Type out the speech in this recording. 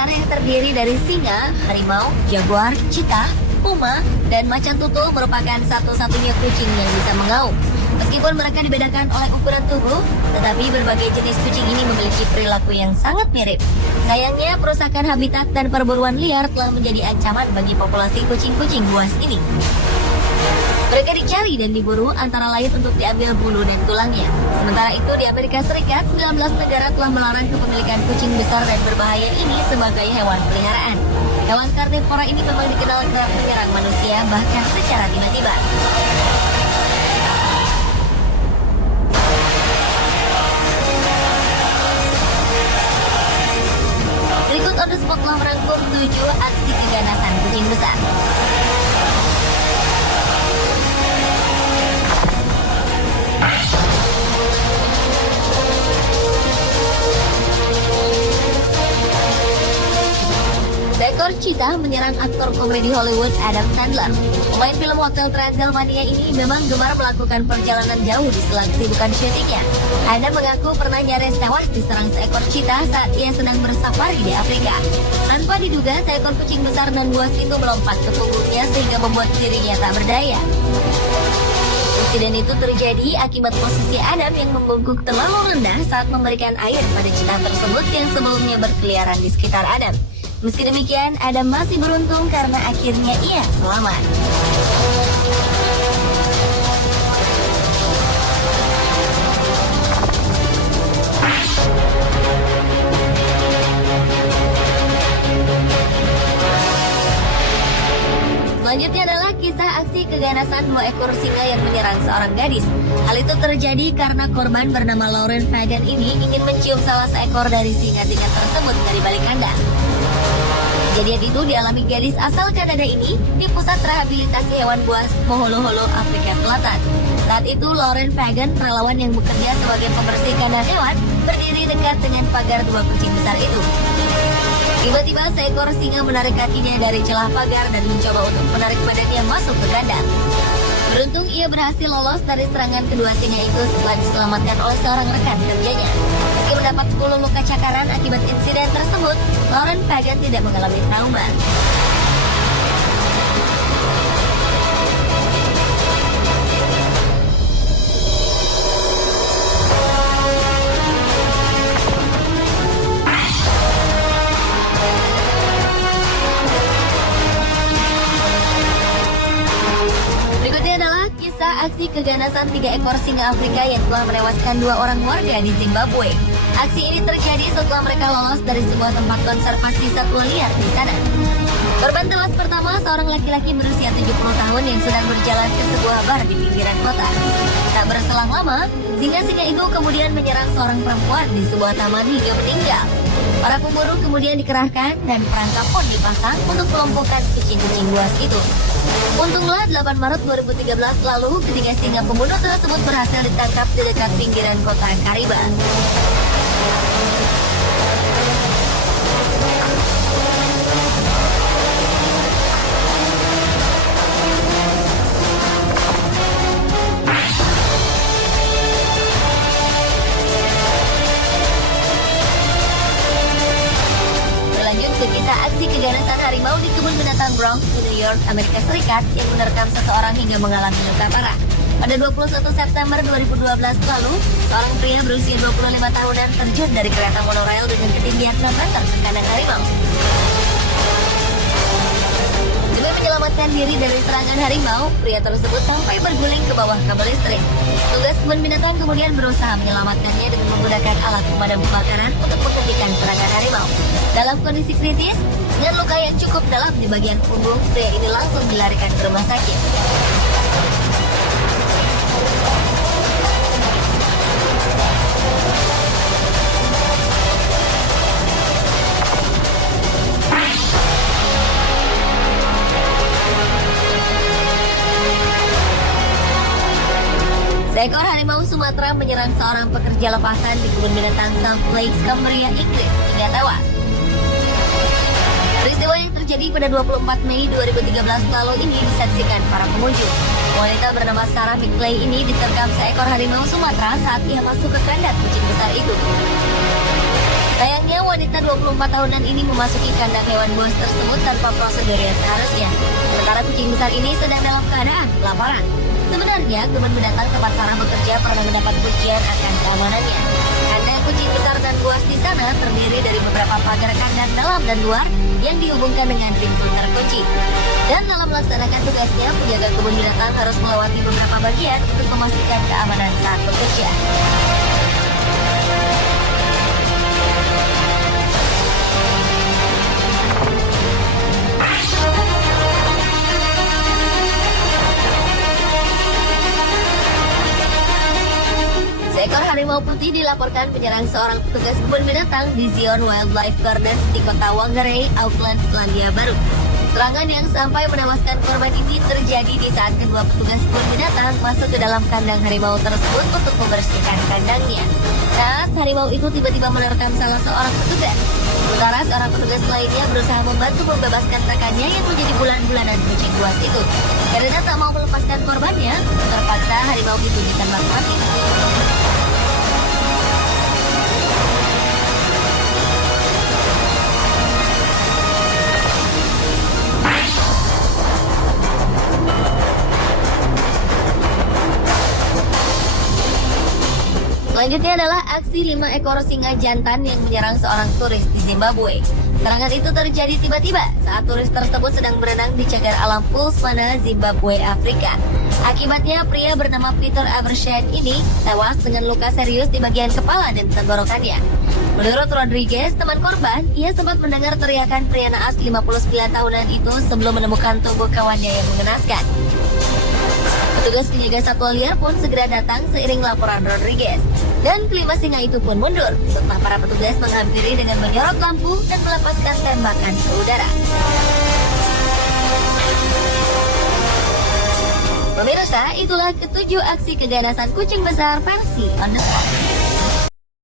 besar yang terdiri dari singa, harimau, jaguar, cheetah, puma, dan macan tutul merupakan satu-satunya kucing yang bisa mengaum. Meskipun mereka dibedakan oleh ukuran tubuh, tetapi berbagai jenis kucing ini memiliki perilaku yang sangat mirip. Sayangnya, perusakan habitat dan perburuan liar telah menjadi ancaman bagi populasi kucing-kucing buas ini. Mereka dicari dan diburu antara lain untuk diambil bulu dan tulangnya. Sementara itu, di Amerika Serikat, 19 negara telah melarang kepemilikan kucing besar dan berbahaya ini sebagai hewan peliharaan. Hewan karnivora ini memang dikenal kerap menyerang manusia, bahkan secara tiba-tiba. Berikut on the spot telah merangkum 7 aksi keganasan kucing besar. Seekor cheetah menyerang aktor komedi Hollywood Adam Sandler. Pemain film Hotel Transylvania ini memang gemar melakukan perjalanan jauh di sela kesibukan syutingnya. Adam mengaku pernah nyaris tewas diserang seekor cheetah saat ia sedang bersafari di Afrika. Tanpa diduga, seekor kucing besar dan buas itu melompat ke punggungnya sehingga membuat dirinya tak berdaya. Insiden itu terjadi akibat posisi Adam yang membungkuk terlalu rendah saat memberikan air pada cheetah tersebut yang sebelumnya berkeliaran di sekitar Adam. Meski demikian, Adam masih beruntung karena akhirnya ia selamat. Selanjutnya adalah kisah aksi keganasan 2 ekor singa yang menyerang seorang gadis. Hal itu terjadi karena korban bernama Lauren Fagan ini ingin mencium salah seekor dari singa-singa tersebut dari balik kandang. Kejadian itu dialami gadis asal Kanada ini di pusat rehabilitasi hewan buas Moholoholo, Afrika Selatan. Saat itu Lauren Fagan, relawan yang bekerja sebagai pembersih kandang hewan, berdiri dekat dengan pagar 2 kucing besar itu. Tiba-tiba seekor singa menarik kakinya dari celah pagar dan mencoba untuk menarik badannya masuk ke kandang. Beruntung ia berhasil lolos dari serangan kedua singa itu setelah diselamatkan oleh seorang rekan kerjanya. Meski mendapat 10 luka cakaran akibat insiden tersebut, Lauren Fagan tidak mengalami trauma. Aksi keganasan 3 ekor singa Afrika yang telah menewaskan 2 orang warga di Zimbabwe. Aksi ini terjadi setelah mereka lolos dari sebuah tempat konservasi satwa liar di sana. Korban tewas pertama seorang laki-laki berusia 70 tahun yang sedang berjalan ke sebuah bar di pinggiran kota. Tak berselang lama, singa-singa itu kemudian menyerang seorang perempuan di sebuah taman hingga meninggal. Para pemburu kemudian dikerahkan dan perangkap pun dipasang untuk melumpuhkan kucing-kucing buas itu. Untunglah 8 Maret 2013 lalu ketiga singa pembunuh tersebut berhasil ditangkap di dekat pinggiran kota Kariba. Kisah aksi keganasan harimau di kebun binatang Bronx di New York, Amerika Serikat yang menerkam seseorang hingga mengalami luka parah. Pada 21 September 2012 lalu, seorang pria berusia 25 tahunan terjun dari kereta monorail dengan ketinggian 6 meter ke kandang harimau. Demi menyelamatkan diri dari serangan harimau, pria tersebut sampai berguling ke bawah kabel listrik. Tugas kebun binatang kemudian berusaha menyelamatkannya dengan menggunakan alat pemadam kebakaran untuk menghentikan serangan harimau. Dalam kondisi kritis, dengan luka yang cukup dalam di bagian punggung, pria ini langsung dilarikan ke rumah sakit. Seekor harimau Sumatera menyerang seorang pekerja lepasan di kebun binatang South Lakes, Cumbria, Inggris hingga tewas. Peristiwa yang terjadi pada 24 Mei 2013 lalu ini disaksikan para pengunjung. Wanita bernama Sarah McClay ini diterkam seekor harimau Sumatera saat ia masuk ke kandang kucing besar itu. Sayangnya wanita 24 tahunan ini memasuki kandang hewan buas tersebut tanpa prosedur yang seharusnya. Sementara kucing besar ini sedang dalam keadaan kelaparan. Sebenarnya, kebun binatang tempat Sarah bekerja pernah mendapat pujian akan keamanannya. Kandang kucing besar dan buas di sana terdiri dari beberapa pagar kandang dalam dan luar yang dihubungkan dengan pintu terkunci. Dan dalam melaksanakan tugasnya, penjaga kebun binatang harus melewati beberapa bagian untuk memastikan keamanan saat bekerja. Seekor harimau putih dilaporkan menyerang seorang petugas kebun binatang di Zion Wildlife Gardens di kota Whangarei, Auckland, Selandia Baru. Serangan yang sampai menewaskan korban ini terjadi di saat kedua petugas kebun binatang masuk ke dalam kandang harimau tersebut untuk membersihkan kandangnya. Nah, harimau itu tiba-tiba menerkam salah seorang petugas. Sementara seorang petugas lainnya berusaha membantu membebaskan rekannya yang menjadi bulan-bulanan kucing buas itu. Karena tak mau melepaskan korbannya, terpaksa harimau itu ditembak mati. Selanjutnya adalah aksi 5 ekor singa jantan yang menyerang seorang turis di Zimbabwe. Serangan itu terjadi tiba-tiba saat turis tersebut sedang berenang di cagar alam Pulsmana, Zimbabwe, Afrika. Akibatnya, pria bernama Peter Abershed ini tewas dengan luka serius di bagian kepala dan tenggorokannya. Menurut Rodriguez, teman korban, ia sempat mendengar teriakan pria naas 59 tahunan itu sebelum menemukan tubuh kawannya yang mengenaskan. Petugas penjaga satwa liar pun segera datang seiring laporan Rodriguez. Dan kelima singa itu pun mundur setelah para petugas menghampiri dengan menyorot lampu dan melepaskan tembakan ke udara. Pemirsa, itulah ketujuh aksi keganasan kucing besar versi On The Spot.